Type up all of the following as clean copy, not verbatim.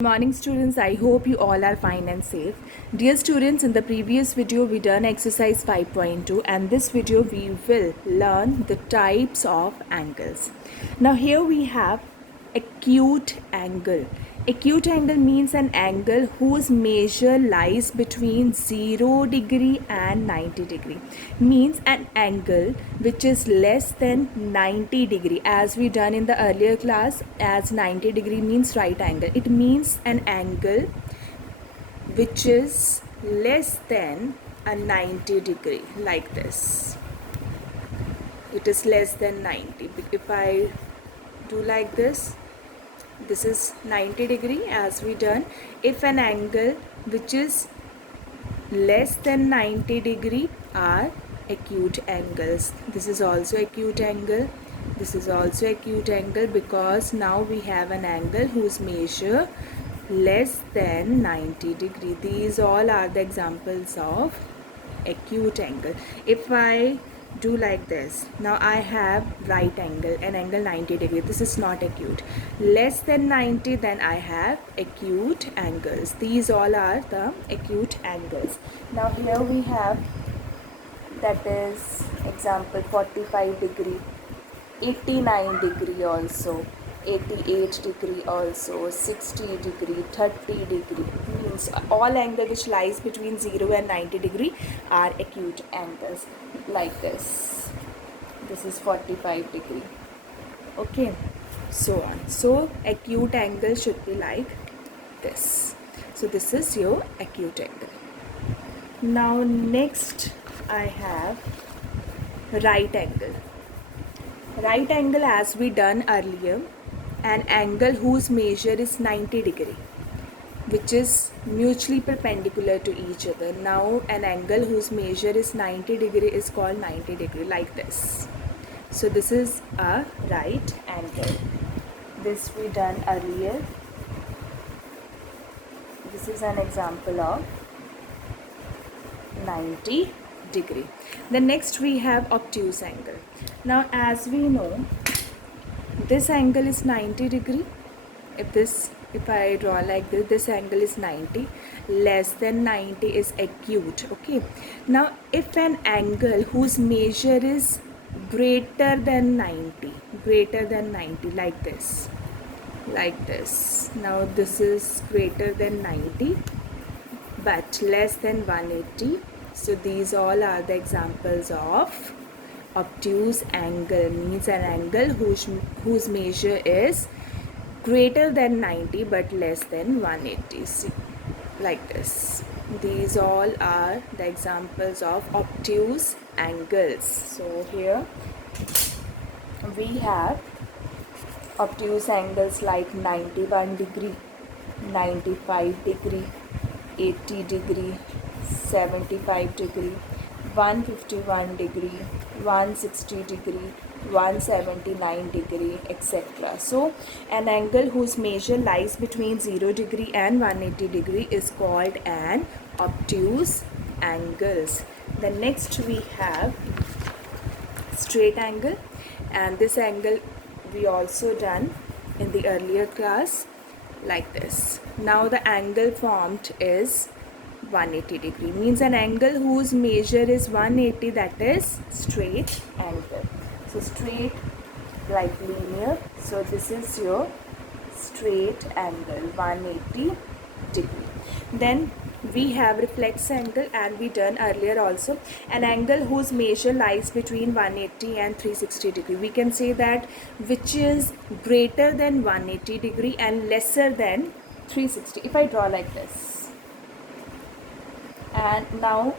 Good morning students, I hope you all are fine and safe. Dear students, in the previous video we done exercise 5.2 and this video we will learn the types of angles. Now here we have acute angle. Acute angle means an angle whose measure lies between 0 degree and 90 degree. Means an angle which is less than 90 degree, as we done in the earlier class, as 90 degree means right angle. It means an angle which is less than a 90 degree, like this. It is less than 90. If I do like this is 90 degree, as we done. If an angle which is less than 90 degree are acute angles. This is also acute angle, this is also acute angle, because now we have an angle whose measure less than 90 degree. These all are the examples of acute angle. If I do like this, now I have right angle, an angle 90 degree. This is not acute. Less than 90, then I have acute angles. These all are the acute angles. Now here we have, that is example 45 degree, 89 degree also, 88 degree also, 60 degree, 30 degree. Means all angle which lies between 0 and 90 degree are acute angles, like this. This is 45 degree. Okay, so on. So acute angle should be like this. So this is your acute angle. Now next I have right angle. Right angle, as we done earlier, an angle whose measure is 90 degree, which is mutually perpendicular to each other. Now an angle whose measure is 90 degree is called 90 degree, like this. So this is a right angle. This we done earlier. This is an example of 90 degree. The next we have obtuse angle. Now as we know, this angle is 90 degree. If I draw like this angle is 90. Less than 90 is acute. Okay, now if an angle whose measure is greater than 90, like this, now this is greater than 90 but less than 180. So these all are the examples of obtuse angle. Means an angle whose measure is greater than 90 but less than 180. See, like this. These all are the examples of obtuse angles. So here we have obtuse angles like 91 degree, 95 degree, 80 degree, 75 degree, 151 degree, 160 degree, 179 degree, etc. So an angle whose measure lies between 0 degree and 180 degree is called an obtuse angles. The next we have straight angle, and this angle we also done in the earlier class, like this. Now the angle formed is 180 degree. Means an angle whose measure is 180, that is straight angle. So straight, like linear. So this is your straight angle, 180 degree. Then we have reflex angle, and we done earlier also, an angle whose measure lies between 180 and 360 degree. We can say that which is greater than 180 degree and lesser than 360. If I draw like this, and now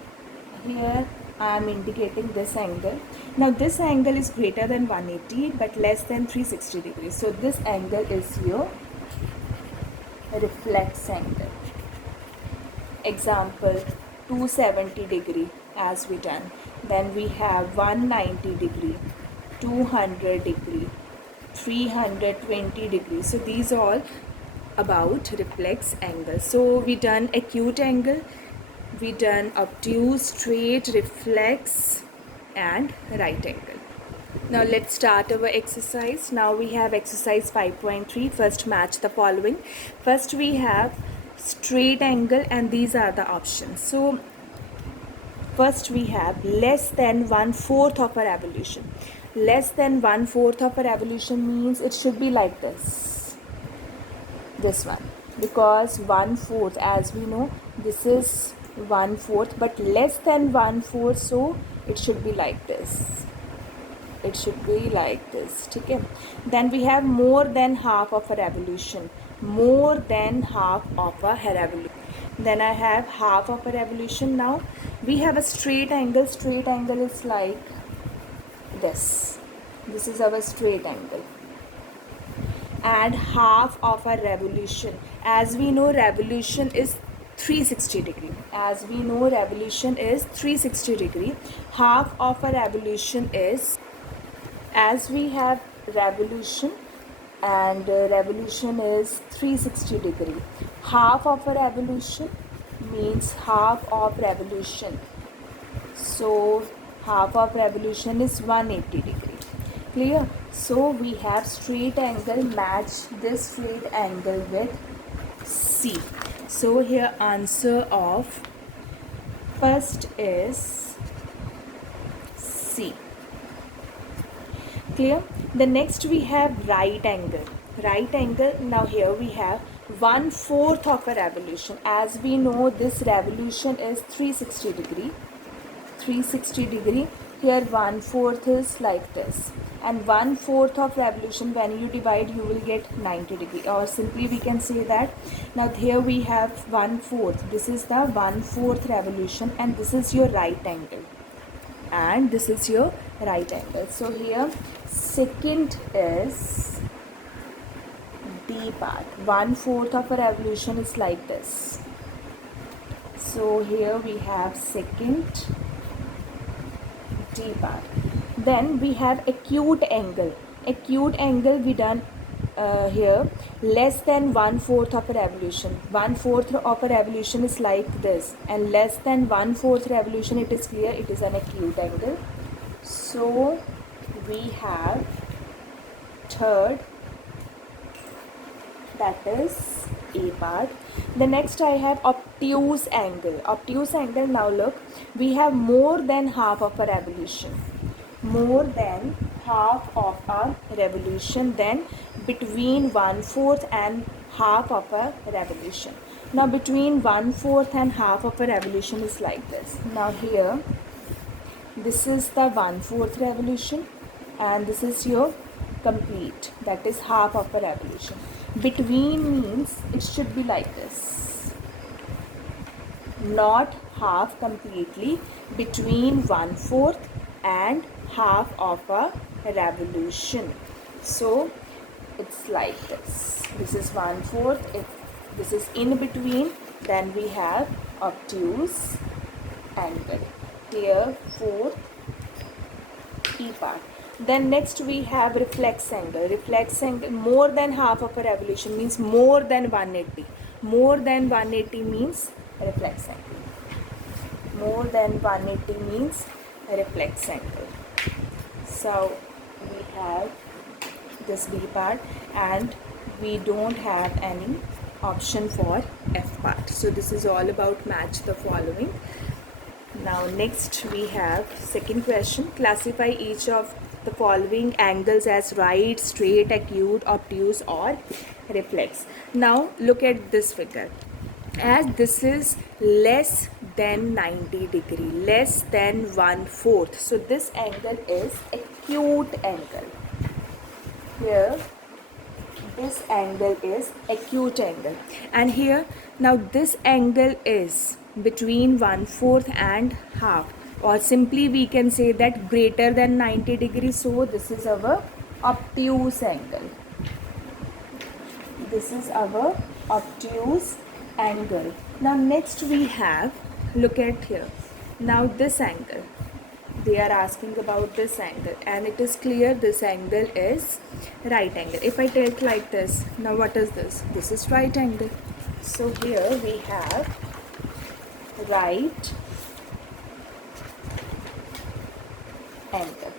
here I am indicating this angle. Now this angle is greater than 180 but less than 360 degrees. So this angle is your reflex angle. Example 270 degree, as we done. Then we have 190 degree, 200 degree, 320 degrees. So these all about reflex angle. So we done acute angle, we done obtuse, straight, reflex and right angle. Now let's start our exercise. Now we have exercise 5.3. First match the following. First we have straight angle and these are the options. So first we have less than 1/4 of a revolution. Less than 1/4 of a revolution means it should be like this. This one. Because 1/4, as we know, this is 1/4, but less than 1/4, so it should be like this. It should be like this. Okay. Then we have more than half of a revolution. More than half of a revolution. Then I have half of a revolution. Now we have a straight angle. Straight angle is like this. This is our straight angle. And half of a revolution. As we know, revolution is 360 degree. As we know, revolution is 360 degree. Half of a revolution is, as we have revolution and revolution is 360 degree, half of a revolution means half of revolution, so half of revolution is 180 degree. Clear? So we have straight angle match this straight angle with C. So here answer of first is C. Clear? The next we have right angle. Right angle, now here we have 1/4 of a revolution. As we know, this revolution is 360 degree. 360 degree. Here 1/4 is like this. And 1/4 of revolution, when you divide, you will get 90 degree. Or simply we can say that. Now here we have 1/4. This is the 1/4 revolution and this is your right angle. And this is your right angle. So here second is D part. 1/4 of a revolution is like this. So here we have second D part. Then we have acute angle. Acute angle we done here less than 1/4 of a revolution. 1/4 of a revolution is like this, and less than 1/4 revolution, it is clear it is an acute angle. So we have third, that is A part. The next I have obtuse angle. Obtuse angle, now look, we have more than half of a revolution. More than half of a revolution, then between 1/4 and half of a revolution. Now between 1/4 and half of a revolution is like this. Now here this is the 1/4 revolution and this is your complete, that is half of a revolution. Between means it should be like this, not half completely, between 1/4 and half of a revolution. So it's like this. This is 1/4. If this is in between, then we have obtuse angle. Here fourth E part. Then next we have reflex angle. Reflex angle, more than half of a revolution means more than 180. More than 180 means reflex angle. More than 180 means reflex angle. So we have this B part and we don't have any option for F part. So this is all about match the following. Now next we have second question. Classify each of the following angles as right, straight, acute, obtuse or reflex. Now look at this figure. As this is less than 90 degree, less than 1/4, so this angle is acute angle. Here this angle is acute angle, and here now this angle is between 1/4 and half, or simply we can say that greater than 90 degrees. So this is our obtuse angle. This is our obtuse angle. Now next we have, look at here, now this angle, they are asking about this angle and it is clear this angle is right angle. If I take like this, now what is this? This is right angle. So here we have right angle.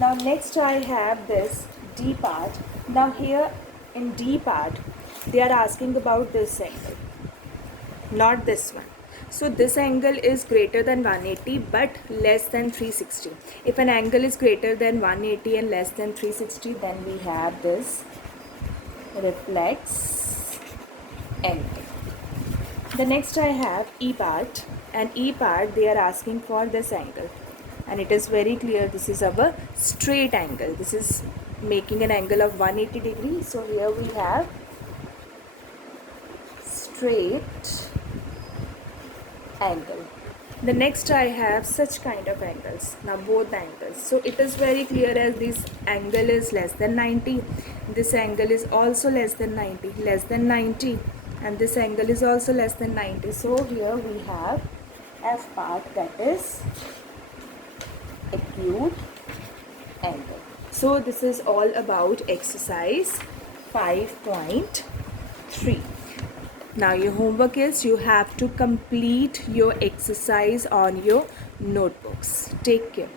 Now next I have this D part. Now here in D part, they are asking about this angle, not this one. So this angle is greater than 180 but less than 360. If an angle is greater than 180 and less than 360, then we have this reflex angle. The next I have E part, and E part they are asking for this angle, and it is very clear this is our straight angle. This is making an angle of 180 degrees. So here we have straight angle. The next I have such kind of angles. Now both angles. So it is very clear as this angle is less than 90. This angle is also less than 90, less than 90. And this angle is also less than 90. So here we have F part, that is acute angle. So this is all about exercise 5.3. Now your homework is you have to complete your exercise on your notebooks. Take care.